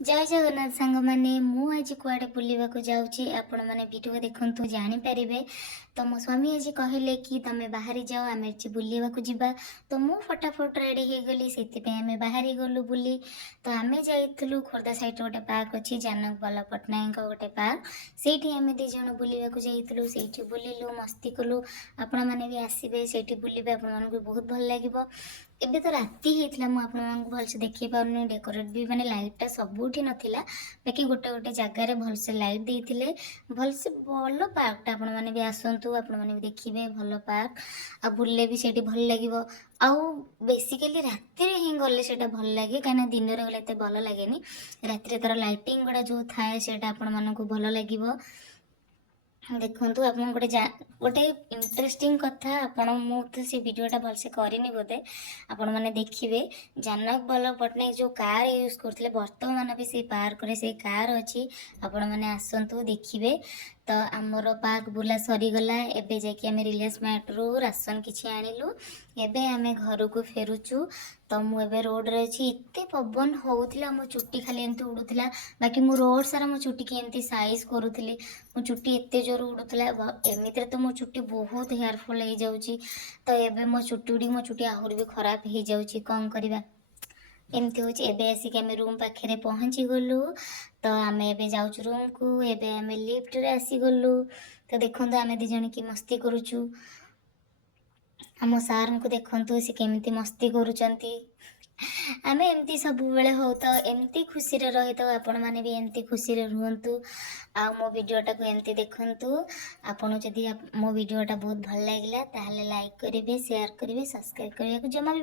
जय जगन्नाथ सांग माने मु आज कुआडे बुलिबाकू जाउची आपण माने वीडियो देखंतु जानि परिबे। तो मो स्वामी आज कहले कि तमे बाहरी जाओ आमे आज बुलिबाकू जिबा। तो मु फटाफट रेडी हे गली सेति पे आमे बाहरी गलु बुली। तो आमे जाइथलु खोर्धा साइड गोटे पार्क अछि जानक बाला पटनायक गोटे पार्क सेठी आमे दी जण बुलिबाकू जाइथलु सेठी बुलिलु मस्ती कलु। आपण माने भी आसीबे सेठी बुलिबे आपण मानकू बहुत भल लागिबो। एबे तो राति हेतला मु आपण मानकू भलसे देखि पारुनी डेकोरेट भी माने लाइट सबुठी नथिला बाकी गोटे गोटे जगार भलसे लाइट देइथिले भलसे भल पार्कटा आपण माने भी आसंतु आपण माने भी देखिबे भल पार्क आ बुलले भी सेठी भल लागिबो। आउ बेसिकली राति रे ही गले सेटा भल लागे काना दिन रे गले ते भल लागेनी राति रे तर लाइटिंग गुडा जो थाए सेटा आपण मानकू भल लागिबो। देखंतु आपन गोटे इंटरेस्टिंग कथा आपण मु तो से वीडियोटा भलसे करिनी बोधे आपण माने देखिबे। जानक बल्लभ पट्टनायक जो कार यूज करथिले वर्तमान भी से पार्क रे से कार अछि आपण माने आसंतु देखिबे। तो आमर पार्क बुला सरी गला एबे जाके आमे रिलायंस मार्ट रो राशन किछि आनिलु एबे आमे घर को फेरुचु। तो मु एबे रोड रे अछि एते पवन होउथिला मो चुट्टी खाली एंती उडुथिला बाकी मु रोड सारा मो चुट्टी के एंती साइज करूथिली मो चुट्टी एते जोर उडुथिला एमितिर तो मो चुट्टी बहुत हेयर फॉल हो जाउची। तो एबे मो चुट्टी आहुर भी खराब हो जाउची कोन करबा एमती होची। एबे आसिक आमे रूम पाखे पहुँची गलु तो आमे एबे जाउछु रूम को एबे आमे लिफ्ट रे आसी गलु। तो देखंतु आमे दी जण की मस्ती करूछु आम सार को देखंतु से केमिति मस्ती करूचंती आमे एमती सब बेले हो तो एमती खुशी रे रही तो आपण माने भी एमती खुशी रे रुहंतु। आ मो वीडियोटा को एमती देखंतु आपण जदी मो वीडियोटा बहुत भल लागिला ताहले लाइक करिवे शेयर करिवे सब्सक्राइब करिया को जमा भी